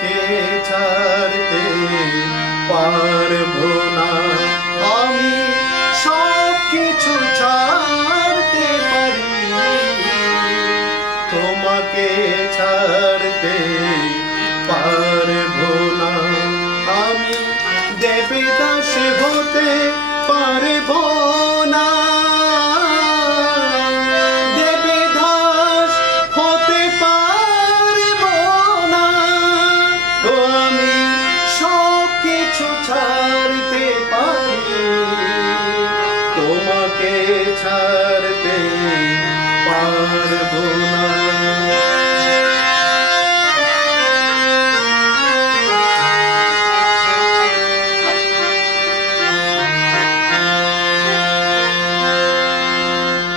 তোমাকে ছাড়তে পারবো না। আমি সব কিছু ছাড়তে পারি, তোমাকে ছাড়তে পারবো না। আমি দেবদাস হতে পারবো না, দেবদাস হতে পারবো না। তো আমি সব কিছু ছাড়তে পারি, তোমাকে ছাড়তে পারবো না।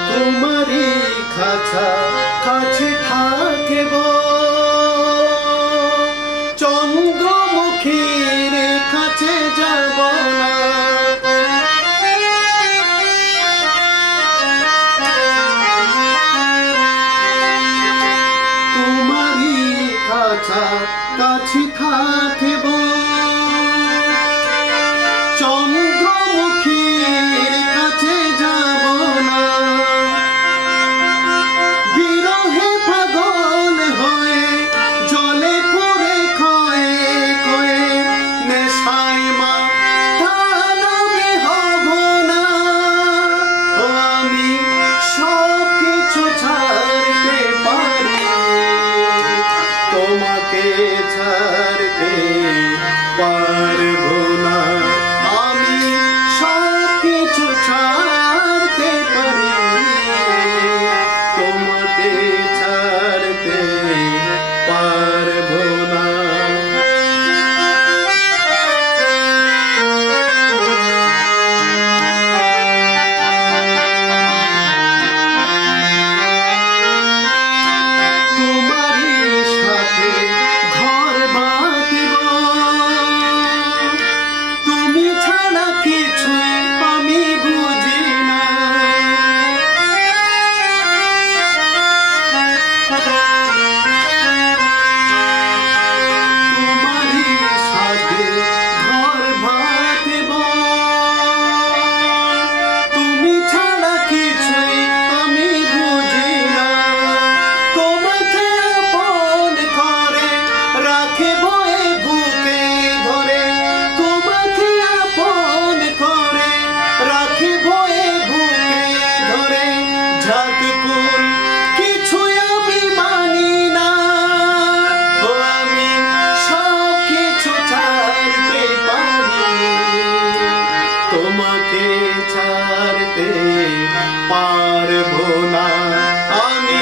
তোমারই কাছে থাকব, চন্দ্রমুখীর কাছে যাব না। তোমারই কাছে থাকব, চন্দ্রমুখীর কাছে যাব না। তোমাকে ছাড়তে পারবো না। আমি সব কিছু ছাড়তে পারি, তোমাকে ছাড়তে পারবো না। তোমাকে ছাড়তে পারবো না। আমি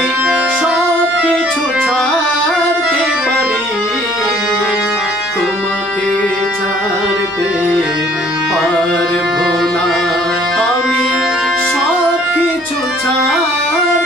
সব কিছু ছাড়তে পারি, তোমাকে ছাড়তে পারবো না। আমি সব কিছু ছাড়